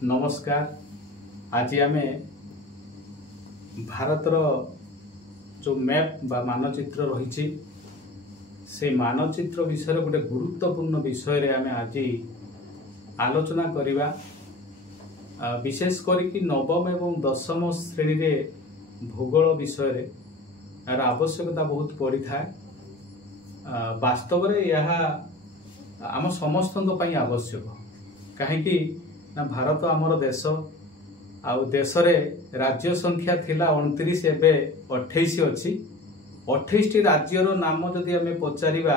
नमस्कार। आज आम भारतर जो मैप बा मानचित्र रही से मानचित्र विषय गोटे गुरुत्वपूर्ण विषय रे आम आज आलोचना करिबा। विशेष करिक नवम एवं दशम श्रेणी रे भूगोल विषय रे यार आवश्यकता बहुत पड़ी था। वास्तव रे यह आम समस्त आवश्यक कहीं ना भारत आमर देश आउ देश रे राज्य संख्या थिला 29 एबे 28 अच्छी 28 टी राज्यर नाम जदि आम पचारिबा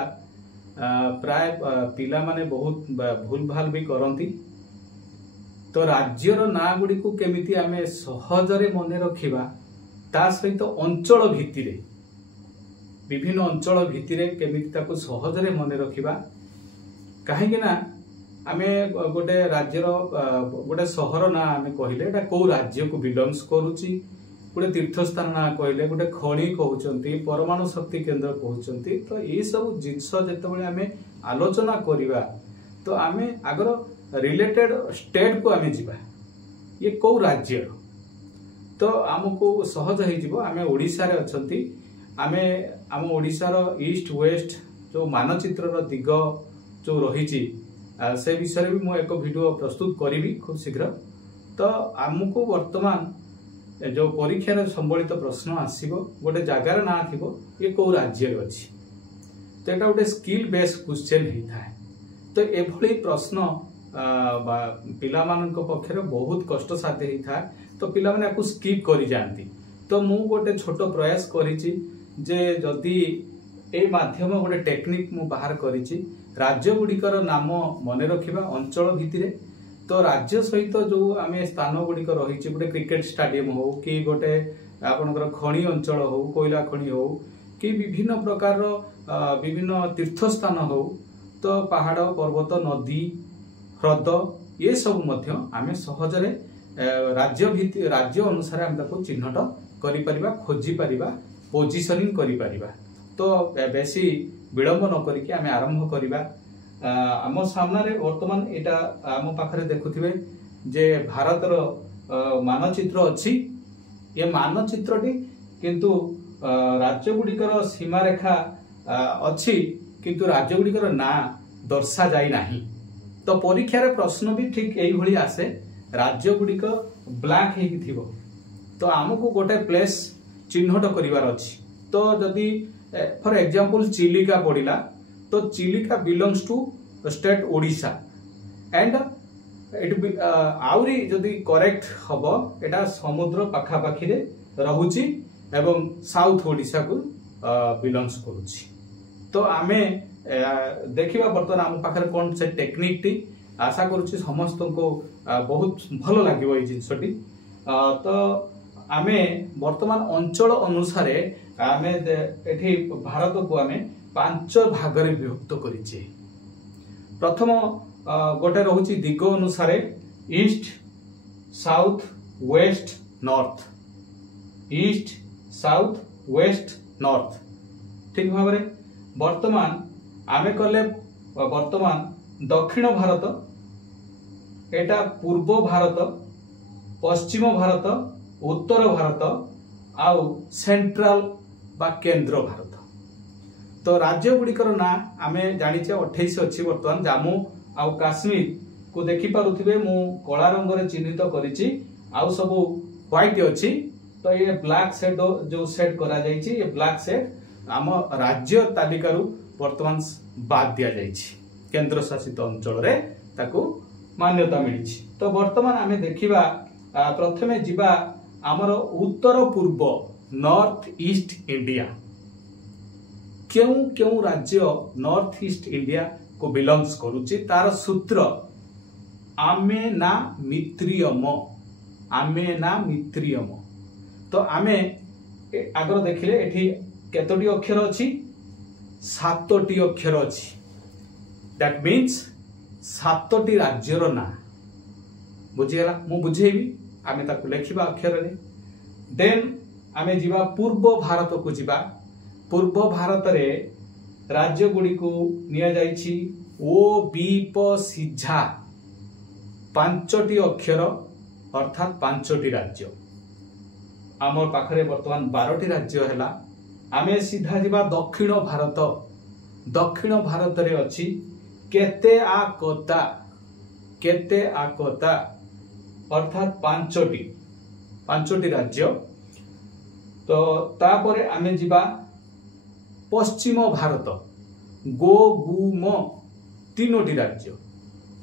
प्राय पिला माने बहुत भूल भाल भी करती। तो राज्यर ना गुडी को केमिति आमे सहजरे मने रखिबा ता सहित अंचल भित्तिरे विभिन्न अंचल भित्तिरे केमिति ताको सहजरे मने रखिबा कहीं ना आमे गोटे राज्यर गोटे सहर ना आमे कहले एटा को राज्य को बिलोंग्स करूची। गोटे तीर्थस्थान ना कहले गोटे खणी कहउचंती परमाणु शक्ति केंद्र कहउचंती। तो ये सब जिनस जेतेबेले आमे आलोचना करिबा तो आमे आगर रिलेटेड स्टेट को आमे जिबा ये को राज्य तो आमको सहज हो जिवो। आमे ओडिसा रे अछंती आमे आम ओडिसार ईस्ट वेस्ट जो मानचित्र दिग जो रही से विषय भी मु एक वीडियो प्रस्तुत करी खूब शीघ्र। तो आमको वर्तमान जो परीक्षा रे संबलित प्रश्न आसीबो गोटे जगार ना थिबो ये को राज्य रे अछि तो एटा गोटे स्किल बेस्ड क्वेश्चन ही था। तो एभली प्रश्न पिला मानक पक्षरे बहुत कष्ट साध्य ही था। तो पिला माने आपको स्किप करी जानती। तो मु गोटे छोट प्रयास करिछि जे जदि ए माध्यम गोटे टेक्निक मु बाहर करिछि राज्य गुड़िकर नाम मने रखिबा अंचल भितिरे। तो राज्य सहित जो आम स्थान गुड़िक रही गोटे क्रिकेट स्टाडियम हो कि गोटे आपनकर खणी अंचल हो कोयला खणी हो कि विभिन्न प्रकार विभिन्न तीर्थस्थान हो तो पहाड़ पर्वत नदी ह्रद ये सब मध्य आम सहजरे राज्य अनुसार आम ताको चिन्हट करि परिबा खोजी परिबा पोजिशनिंग करि परिबा। तो बेसी विलंब न करिके आमे आरंभ करिबा। आम सामने वर्तमान एटा आम पाखरे देखुथिबे जे भारतर मानचित्र अछि। ये मानचित्रटी किंतु राज्य गुड़िकर सीमा रेखा अछि किंतु राज्य गुड़िकर ना दर्शा जाई नाही। तो परीक्षा रे प्रश्न भी ठीक एई भली आसे राज्य गुड़िक ब्लैंक हेकि थिबो। तो आमको गोटे प्लेस चिन्हट करिवार अछि। तो जदि फॉर एग्जांपल चिलिका पड़िला तो Chilika belongs to state Odisha and it आउरी जदि करेक्ट हबो एटा समुद्र पाखा पाखी रे रहुची एवं साउथ ओडिशा को बिलोंग्स करूची। तो आमे देखिबा बर्तमान आम पाखरे कोन से टेक्निक टी आशा करूची समस्त को बहुत भलो लागिवो ए जिंसटी। तो आमे वर्तमान अंचल अनुसारे आमे एठी भारत को आमे 5 भाग रे विभक्त करिचे। प्रथम गोटे रहुची दिग अनुसारे east south west north east south west north ठीक भाव रे। वर्तमान आमे कले वर्तमान दक्षिण भारत एटा पूर्व भारत पश्चिम भारत उत्तर भारत आउ सेंट्रल बा केंद्र भारत। तो राज्य गुड़िकर ना आमे जानिचे 28 अच्छी। वर्तमान जम्मू आउ काश्मीर को देखि पारुथिबे मु कला रंग रे चिन्हित करिछि आउ सब व्हाइट अछि। तो ये ब्लैक शेड जो सेट करा जाइछि ये ब्लैक शेड आम राज्य तालिकारु वर्तमान बाद दिया जाइछि केंद्र शासित अंचल रे ताकू मान्यता मिलिछि। तो वर्तमान आमे देखिबा प्रथमे जिबा आमर उत्तर पूर्व नॉर्थ ईस्ट इंडिया क्यों क्यों राज्य नॉर्थ ईस्ट इंडिया को बिलोंग्स करूची तार सूत्र आमे ना मित्रियम। तो आमे आगर देखिले एठी केतोटी अक्षर अछि 7टी अक्षर अछि। दैट मीन्स 7टी राज्यर ना बुझिगला मु बुझेबी आमे ताकू लेखिबा अक्षर रे। देन आमे जिबा पूर्व भारत को जिबा। पूर्व भारत रे राज्य गुडी को निया जाइछि ओ बी प सिझा पांचटी अक्षर अर्थात पांचटी राज्य। आम पाखरे वर्तमान 12टी राज्य है। आमे सीधा जीवा दक्षिण भारत। दक्षिण भारत रे अछि केते आकोता अर्थात पांचटी राज्य। तो तापरे आमे जीवा पश्चिम भारत गो गु म 3टी राज्य।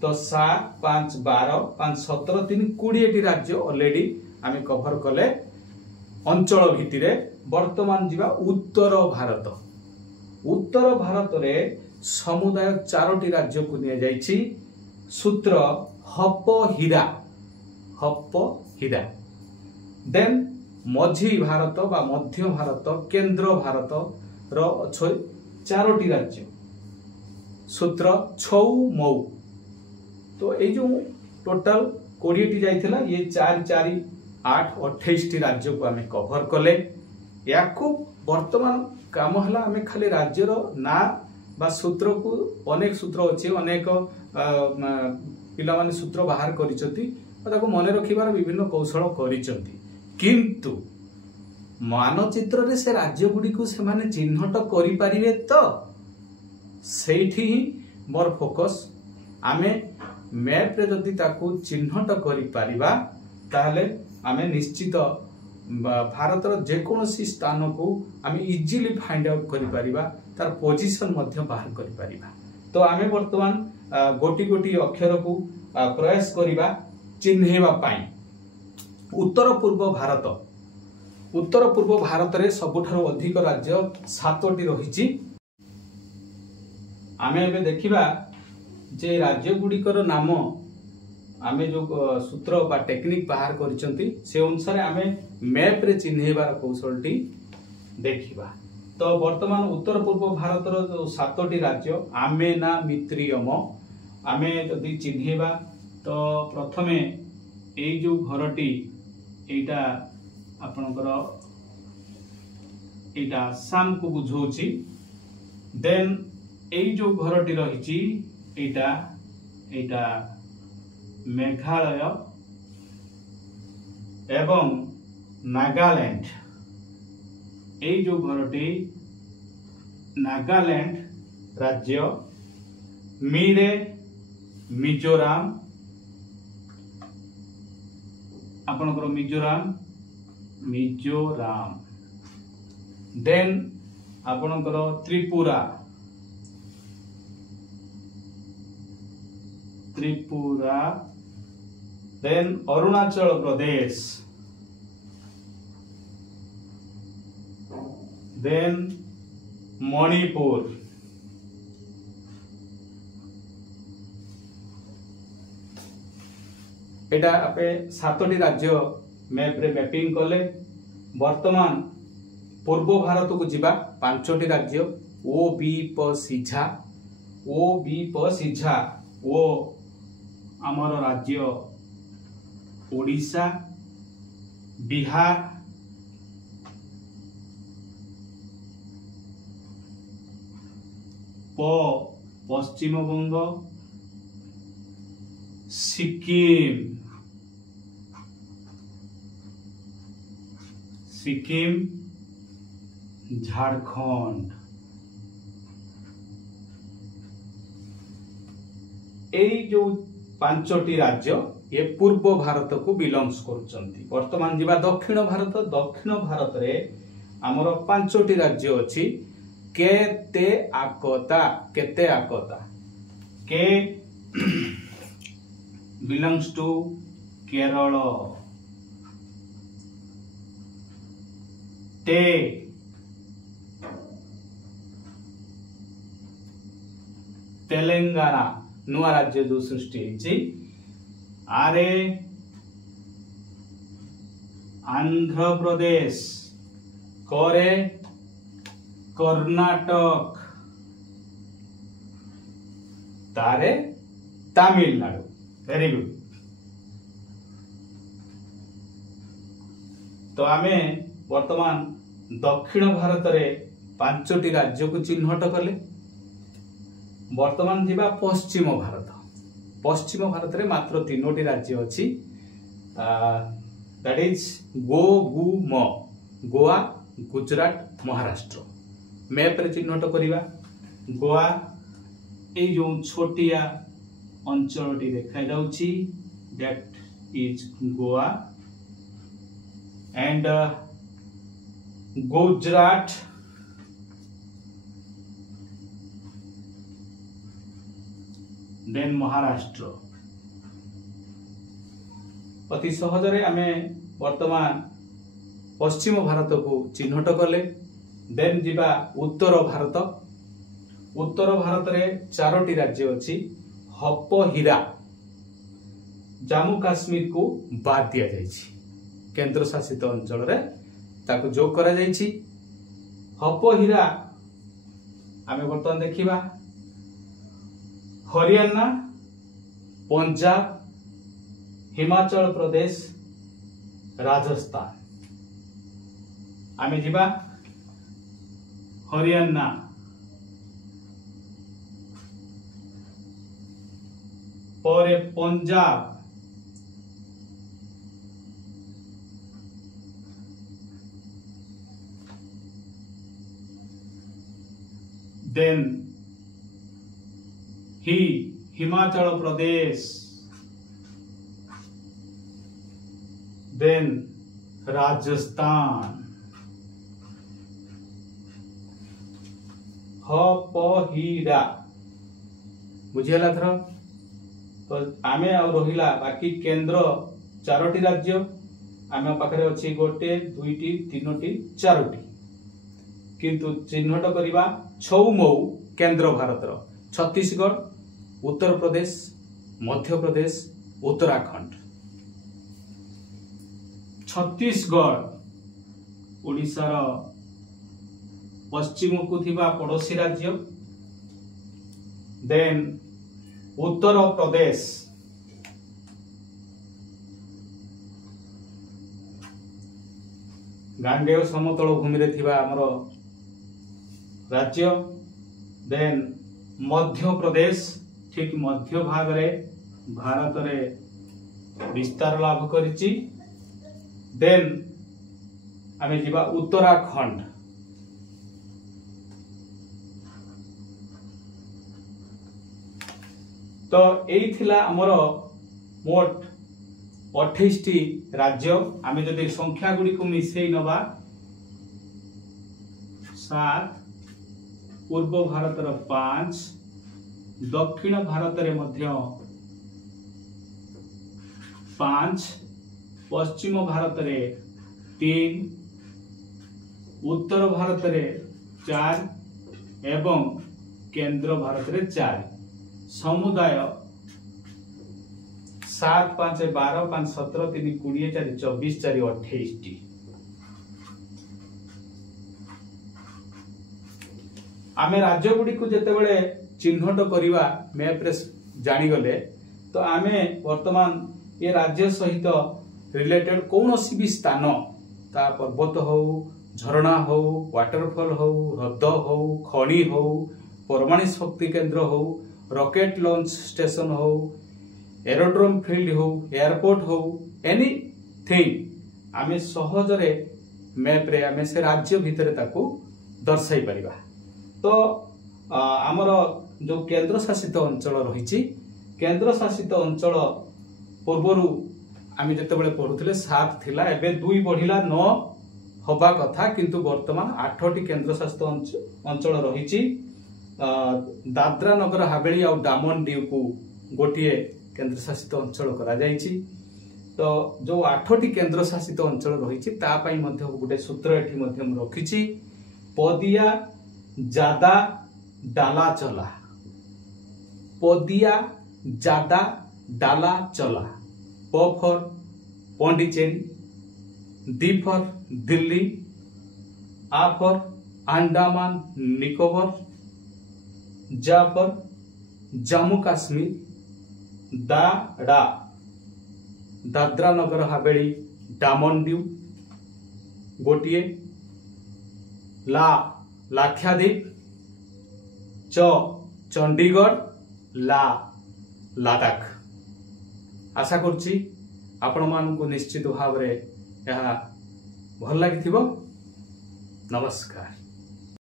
तो 7 5 12 5 17 3 20टी राज्य ऑलरेडी आमे कवर कले अंचल भितिरे। वर्तमान जीवा उत्तर भारत। उत्तर भारत रे समुदाय 4टी राज्य को निया जाइछि। सूत्र हप हीरा। देन मझी भारत बा मध्य भारत केंद्र भारत रो 4टी राज्य। सूत्र छौ मौ। तो ये जो टोटल 20टी जाइथिला ये 4 4 8 28टी राज्य को आमे कवर कले। याकू वर्तमान काम हला आमे खाली राज्य रो ना बा सूत्र को अनेक सूत्र अछि। अनेक पिला माने सूत्र बाहर करिसथि ताको मने रखिबार विभिन्न कौशल करिसथि। किंतु मानचित्र रे से राज्य गुडी को से माने चिन्हट करि परिबे। तो सेठी ही मोर फोकस। आमे मैप रे जदि ताको चिन्हट करि परिबा ताहले आमे निश्चित भारतर जेकोसी स्थान को आमे इजिली फाइंड आउट करि परिबा। तार पोजीशन मध्य बाहर करि परिबा। तो आमे वर्तमान गोटी गोटी अक्षर को प्रयास करिबा चिन्हेबा पाई। उत्तर पूर्व भारत रे सबुठारो अधिक राज्य 7टी रहिछि। आमे एबे देखिबा जे राज्य गुडिकर नाम आमे जो सूत्र बा टेक्निक बाहर करिसंती से अनुसार आमे मैप रे चिन्हेबार कौशलटी देखिबा। तो वर्तमान उत्तर पूर्व भारत रो जो 7टी राज्य आमे ना मित्रियम आमे जदि चिन्हेबा। तो प्रथमे एई जो घरटी एटा आपनकर एटा आसाम को बुझौछि। देन एई जो घरटी रहिछि एटा मेघालय एवं नागालैंड। एई जो घरटी नागालैंड राज्य। मीरे मिजोराम आपनकर मिजोराम। देन आपनकर त्रिपुरा देन अरुणाचल प्रदेश। देन मणिपुर। एटा आपे 7टी राज्य मैप रे मैपिंग कले। वर्तमान पूर्व भारत को जिबा 5टी राज्य ओ बी प सिझा ओ आमर राज्य ओडिशा बिहार पश्चिम बंग सिक्किम झारखंड। एई जो 5टी राज्य ये पूर्व भारत को बिलोंग्स करचंती। वर्तमान जीवा दक्षिण भारत रे हमर 5टी राज्य अछि। केते आकोता के बिलोंग्स टू केरल। टे तेलंगाना नुआ राज्य जो सृष्टि होइछि। आरे आंध्र प्रदेश। करे कर्नाटक। तारे तमिलनाडु। Very good. तो आमे वर्तमान दक्षिण भारत रे 5टी राज्य को चिन्हट कले। वर्तमान जीवा पश्चिम भारत। पश्चिम भारत में मात्र 3टी राज्य अच्छी दैट इज गो गु म गोवा गुजरात महाराष्ट्र। मैप रे चिन्हट करवा गोवा ये जो छोटिया अंचल देखा जाउची that is Goa and Gujarat then Maharashtra. अति सहजरे आमे वर्तमान पश्चिम भारत को चिन्हट कले। देन जीवा उत्तर भारत। उत्तर भारत रे 4टी राज्य अच्छी हपहिरा जम्मू काश्मीर को बाद दिया जाइछि केंद्र शासित अंचल रे ताको जोग करा जाइछि। हपहिरा आमे वर्तमान देखिबा हरियाणा पंजाब हिमाचल प्रदेश राजस्थान। आमे जीवा हरियाणा और पंजाब देन हिमाचल प्रदेश देन राजस्थान। हपहिरा बुझीगला थर। तो आमे आ रहिला बाकी केंद्र 4टी राज्य आमे पाखरे अछि 1 2 3 4टी किंतु चिन्हट करिबा छौ मौ केंद्र भारतर छत्तीसगढ़ उत्तर प्रदेश मध्य प्रदेश उत्तराखंड। छत्तीसगढ़ ओडिशार पश्चिम को थिबा पड़ोसी राज्य। देन उत्तर प्रदेश गांगेय समतल भूमि रे थिबा हमर राज्य। देन मध्य प्रदेश ठीक मध्य भाग रे भारत रे विस्तार लाभ करिछि। देन आमे जीवा उत्तराखंड। तो यही थिला हमर मोट 28टी राज्य। आमे जदि संख्या गुडी को मिसेई नबा 7 पूर्व भारत रो 5 दक्षिण भारत रे मध्य 5 पश्चिम भारत रे 3 उत्तर भारत रे 4 एवं केंद्र भारत रे 4 समुदाय 7 5 12 5 17 3 20 4 24 4 28टी। आमे राज्य गुडी को जते बेले चिन्हट करिवा मैप रे जानि गले तो आमे वर्तमान ये राज्य सहित रिलेटेड कौनसी भी स्थान ता पर्वत हो झरणा हो वाटरफॉल हो ह्रद हो खणी हो परमाणु शक्ति केंद्र हो रॉकेट लॉन्च स्टेशन हो एरोड्रोम फील्ड हो एयरपोर्ट हो एनीथिंग आमे सहजरे मैप रे आमे से राज्य भितरे ताको दर्शाई परिबा। तो आमर जो केंद्र शासित अंचल रही केंद्र शासित अंचल पूर्वर आम जिते बड़े पढ़ुले 7 थिला एबे 2 बढ़िला 9 हवा कथा किंतु वर्तमान 8टी केंद्र शासित अंचल रही। दादरा नगर हावेली और डामन डीव को गोटे केंद्र शासित अंचल करा जायछि। तो जो 8टी केंद्र शासित अंचल रही गोटे सूत्र एठी रखी पदिया जादा डाला चला पदिया जादा डाला चला P for Pondicherry D for Delhi A for Andaman Nicobar J for Jammu Kashmir दाडा दादरा नगर हावेली डामन डीव गोटे ला लाक्षाद्वीप च चंडीगढ़ ला ଲାଦାଖ। ଆଶା କରୁଛି ଆପଣମାନଙ୍କୁ ନିଶ୍ଚିତ ଭାବରେ ଏହା ଭଲ ଲାଗିଥିବ। ନମସ୍କାର।